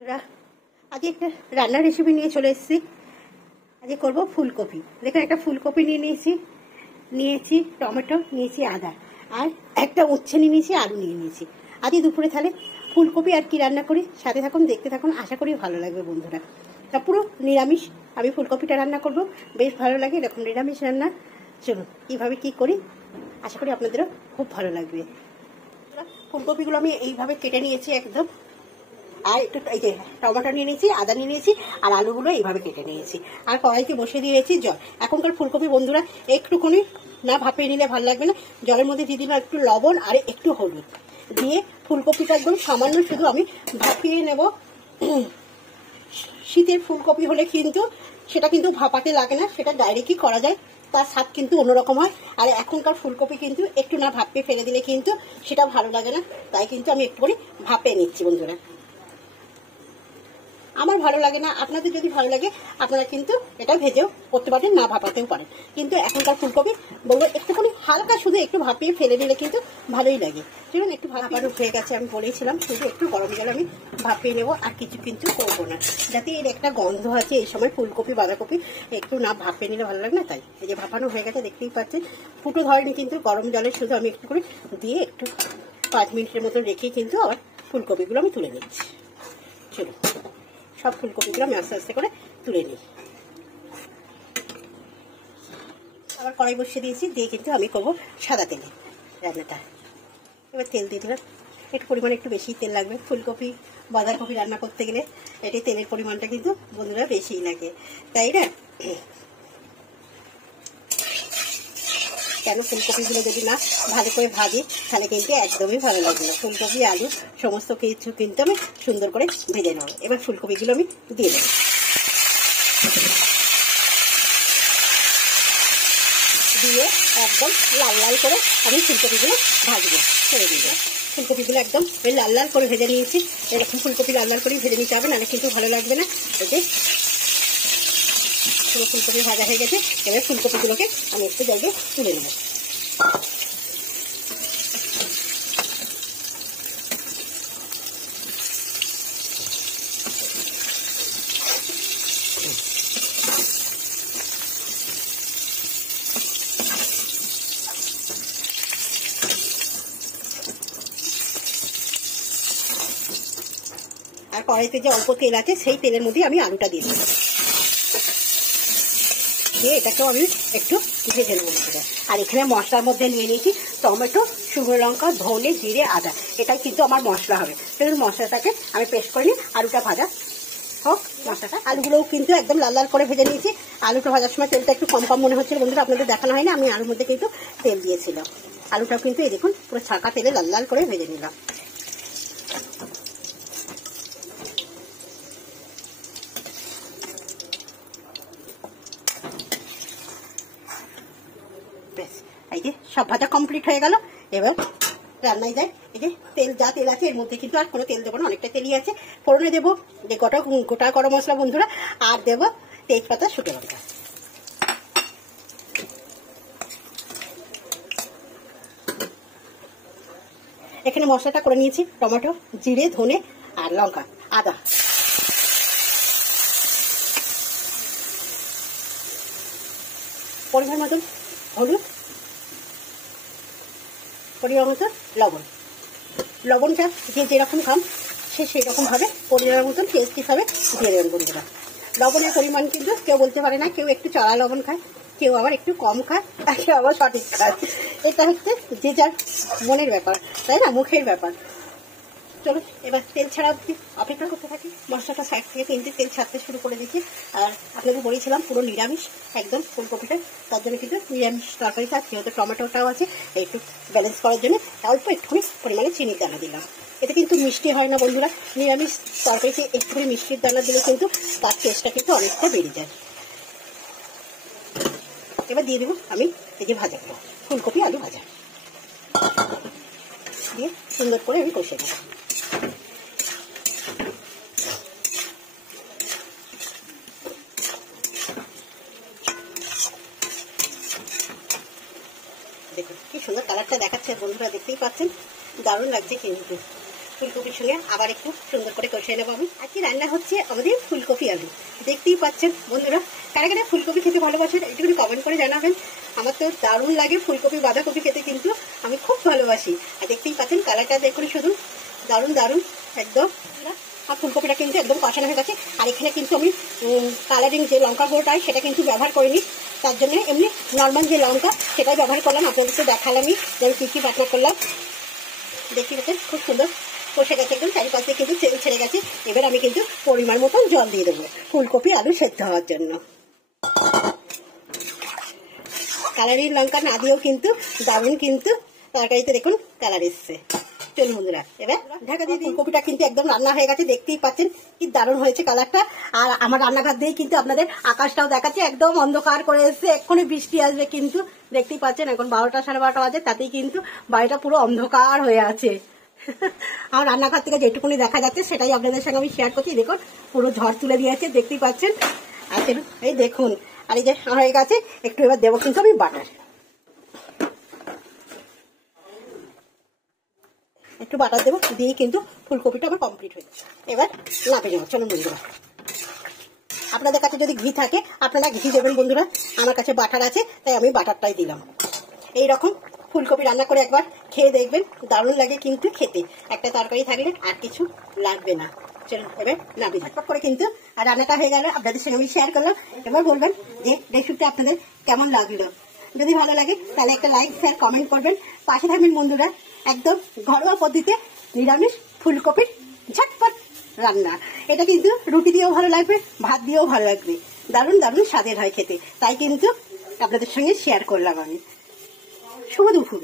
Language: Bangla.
আজকে একটা রান্নার রেসিপি নিয়ে চলে এসেছি। আজকে করবো ফুলকপি। দেখুন, একটা ফুলকপি নিয়েছি টমেটো নিয়েছি, আদা আর একটা উচ্ছে নিয়েছি, আলু নিয়েছি। আজকে দুপুরে তাহলে ফুলকপি আর কি রান্না করি, সাথে থাকুন, দেখতে থাকুন, আশা করি ভালো লাগবে বন্ধুরা। তা পুরো নিরামিষ আমি ফুলকপিটা রান্না করব, বেশ ভালো লাগে এরকম নিরামিষ রান্না। চলুন কীভাবে কি করি, আশা করি আপনাদেরও খুব ভালো লাগবে। ফুলকপিগুলো আমি এইভাবে কেটে নিয়েছি একদম, আর একটু এই যে টমেটো নিয়ে নিয়েছি, আদা নিয়ে নিয়েছি, আর আলুগুলো এইভাবে কেটে নিয়েছি, আর কড়াইতে বসিয়ে দিয়েছি জল। এখনকার ফুলকপি বন্ধুরা একটুখানি না ভাপিয়ে নিলে ভালো লাগবে না, জলের মধ্যে দিয়ে দিলাম একটু লবণ আর একটু হলুদ দিয়ে ফুলকপিটা একদম সামান্য শুধু আমি ভাপিয়ে নেব। শীতের ফুলকপি হলে কিন্তু সেটা কিন্তু ভাপাতে লাগে না, সেটা ডাইরেক্টই করা যায়, তার স্বাদ কিন্তু অন্যরকম হয়। আর এখনকার ফুলকপি কিন্তু একটু না ভাপিয়ে ফেলে দিলে কিন্তু সেটা ভালো লাগে না, তাই কিন্তু আমি একটু করে ভাপিয়ে নিচ্ছি বন্ধুরা। আমার ভালো লাগে না, আপনাদের যদি ভালো লাগে আপনারা কিন্তু এটা ভেজেও করতে পারেন, না ভাপাতেও পারেন। কিন্তু এখনকার ফুলকপি বলবো একটুখানি হালকা শুধু একটু ভাপিয়ে ফেলে দিলে কিন্তু ভালোই লাগে। চলুন একটু ভাপানো হয়ে গেছে, আমি বলেছিলাম শুধু একটু গরম জল আমি ভাপিয়ে নেবো, আর কিছু কিন্তু করবো না, যাতে এর একটা গন্ধ আছে এই সময় ফুলকপি বাঁধাকপি একটু না ভাপিয়ে নিলে ভালো লাগে না। তাই এই যে ভাপানো হয়ে গেছে, দেখতেই পাচ্ছেন ফুটো ধরেনি, কিন্তু গরম জলে শুধু আমি একটু করে দিয়ে একটু 5 মিনিটের মতো রেখে কিন্তু আবার ফুলকপিগুলো আমি তুলে নিচ্ছি। চলুন সব ফুলকপিগুলো আমি আস্তে আস্তে করে তুলে নিই। আবার কড়াই বসিয়ে দিয়েছি, দিয়ে কিন্তু আমি করবো সাদা তেলে রান্নাটা। এবার তেল দিয়ে দিলাম, একটু পরিমাণে একটু বেশি তেল লাগবে, ফুলকপি বাঁধাকপি রান্না করতে গেলে এটি তেলের পরিমাণটা কিন্তু বন্ধুরা বেশিই লাগে, তাই না? কেন ফুলকপিগুলো যদি না ভালো করে ভাজি তাহলে কিন্তু একদমই ভালো লাগবে না। ফুলকপি আলু সমস্ত কিছু কিন্তু আমি সুন্দর করে ভেজে নেব। এবার ফুলকপিগুলো আমি দিয়ে দেবো, দিয়ে একদম লাল লাল করে আমি ফুলকপিগুলো ভাজবো, ছেড়ে দিব। ফুলকপিগুলো একদম লাল লাল করে ভেজে নিয়েছি, এরকম ফুলকপি লাল লাল করে ভেজে নিতে হবে, নাহলে কিন্তু ভালো লাগবে না। এতে পুরো ফুলকপি ভাজা হয়ে গেছে, এবার ফুলকপিগুলোকে আমি একটু জলদি তুলে নেব। আর কড়াইতে যে অল্প তেল আছে সেই তেলের মধ্যে আমি আলুটা দিয়ে দেবো, দিয়ে এটাকেও আমি একটু ভেজে নেবো। আর এখানে মশলার মধ্যে নিয়ে নিয়েছি টমেটো, শুকনো লঙ্কা, ধনে, জিরে, আদা, এটাই কিন্তু আমার মশলা হবে। সেজন্য মশলাটাকে আমি পেস্ট করে নিই, আলুটা ভাজা হোক। মশলাটা আলুগুলোও কিন্তু একদম লাল লাল করে ভেজে নিয়েছি। আলুটা ভাজার সময় তেলটা একটু কম কম মনে হচ্ছিল বন্ধুরা, আপনাদের দেখানো হয়নি, আমি আলুর মধ্যে কিন্তু তেল দিয়েছিলাম। আলুটাও কিন্তু এই দেখুন পুরো ছাকা তেলে লাল লাল করে ভেজে নিলাম। এই যে সব ভাজা কমপ্লিট হয়ে গেল, এবার রান্নায় যায়। এই যে তেল, যা তেল আছে এর মধ্যে কিন্তু আর কোনো তেল দেবো না, অনেকটা তেলই আছে। ফোড়নে দেবো যে গোটা গরম মশলা বন্ধুরা, আর দেবো তেজপাতা, শুকনো লঙ্কা। এখানে মশলাটা করে নিয়েছি টমেটো, জিরে, ধনে আর লঙ্কা, আদা। পরিমাণ মতন হলুদ, পরিমাণ মতন লবণ। লবণটা যে যেরকম খান সে সেই রকমভাবে পরিমাণ মতন টেস্ট হিসাবে দিয়ে দেবেন বন্ধুরা। লবণের পরিমাণ কিন্তু কেউ বলতে পারে না, কেউ একটু চড়া লবণ খায়, কেউ আবার একটু কম খায়, আর কেউ আবার সঠিক খায়। এটা হচ্ছে যে যার মনের ব্যাপার, তাই না, মুখের ব্যাপার। চলো এবার তেল ছাড়া অপেক্ষা করতে থাকি। মশলাটা সাইড থেকে তেল ছাড়তে শুরু করে দিচ্ছি। আর আপনাদের বলেছিলাম পুরো নিরামিষ একদম ফুলকপিটা, তার জন্য কিন্তু নিরামিষ তরকারি থাকছে, যেহেতু টমেটোটাও আছে, একটু ব্যালেন্স করার জন্য অল্প একটুখানি পরিমাণে চিনির দানা দিলাম। এতে কিন্তু মিষ্টি হয় না বন্ধুরা, নিরামিষ তরকারিতে একটুখানি মিষ্টির দানা দিলে কিন্তু তার টেস্টটা কিন্তু অনেকটা বেড়ে যায়। এবার দিয়ে দেবো আমি এই যে ভাজা ফুলকপি আলু ভাজা, দিয়ে সুন্দর করে আমি কষে দেবো। দেখুন কি সুন্দর কালারটা দেখাচ্ছে বন্ধুরা, দেখতেই পাচ্ছেন, দারুণ লাগছে কিন্তু। ফুলকপির সঙ্গে আবার একটু সুন্দর করে কষিয়ে নেবো আমি। আজকে রান্না হচ্ছে আমাদের ফুলকপি আলু। দেখতেই পাচ্ছেন বন্ধুরা, কারা কারা ফুলকপি খেতে ভালোবাসেন একটু কমেন্ট করে জানাবেন। আমার তো দারুণ লাগে ফুলকপি বাঁধাকপি খেতে, কিন্তু আমি খুব ভালোবাসি। আর দেখতেই পাচ্ছেন কালারটা দেখুন, শুধু দারুণ দারুণ একদম। আর ফুলকপিটা কিন্তু একদম কষানো হয়ে গেছে। আর এখানে কিন্তু আমি কালারিং যে লঙ্কা গুঁড়োটা সেটা কিন্তু ব্যবহার করিনি, তার জন্য এমনি নর্মাল যে লঙ্কা সেটাই ব্যবহার করলাম। আপনাদেরকে দেখালামই যে আমি কী কী রান্না করলাম। দেখতে পাচ্ছেন খুব সুন্দর কষে গেছে, একদম চারিপাশে কিন্তু তেল ছেড়ে গেছে। এবার আমি কিন্তু পরিমাণ মতন জল দিয়ে দেবো ফুলকপি আলু সেদ্ধ হওয়ার জন্য। কালারিং লঙ্কা না দিয়েও কিন্তু দারুণ কিন্তু তরকারিতে দেখুন কালার এসছে। চলুন বন্ধুরা, এবার ঢাকা দিয়ে ফুলকপিটা কিন্তু একদম রান্না হয়ে গেছে। দেখতেই পাচ্ছেন কি দারুণ হয়েছে কালারটা। আর আমার রান্নাঘর দিয়েই কিন্তু আপনাদের আকাশটাও দেখাচ্ছে, একদম অন্ধকার করে এসছে। এক্ষুনি বৃষ্টি আসবে, কিন্তু দেখতেই পাচ্ছেন এখন 12টা সাড়ে 12টা বাজে, তাতেই কিন্তু বাড়িটা পুরো অন্ধকার হয়ে আছে। আর রান্নাঘর থেকে যেটুকুনি দেখা যাচ্ছে সেটাই আপনাদের সঙ্গে আমি শেয়ার করছি। দেখুন পুরো ঝড় তুলে দিয়েছে, দেখতেই পাচ্ছেন। আর এই দেখুন, আর এই যে হয়ে গেছে, একটু এবার দেবো কিন্তু আমি বাটার, একটু বাটার দেবো, দিয়ে কিন্তু ফুলকপিটা আমার কমপ্লিট হয়ে যাবে। এবার নাপে নেবো। চলুন বন্ধুরা, আপনাদের কাছে যদি ঘি থাকে আপনারা ঘি দেবেন বন্ধুরা। আমার কাছে বাটার আছে তাই আমি বাটারটাই দিলাম। এইরকম ফুলকপি রান্না করে একবার খেয়ে দেখবেন, দারুণ লাগে কিন্তু খেতে। একটা তরকারি থাকলে আর কিছু লাগবে না। চলুন এবার নাপে ঝটপট করে কিন্তু আর রান্নাটা হয়ে গেল, আপনাদের সঙ্গে আমি শেয়ার করলাম। এবার বলবেন যে রেসিপিটা আপনাদের কেমন লাগলো। যদি ভালো লাগে তাহলে একটা লাইক শেয়ার কমেন্ট করবেন, পাশে থাকবেন বন্ধুরা। একদম ঘরোয়া পদ্ধতিতে নিরামিষ ফুলকপির ঝটপট রান্না। এটা কিন্তু রুটি দিয়েও ভালো লাগবে, ভাত দিয়েও ভালো লাগবে, দারুণ দারুণ স্বাদের হয় খেতে। তাই কিন্তু আপনাদের সঙ্গে শেয়ার করলাম আমি। শুভ দুপুর।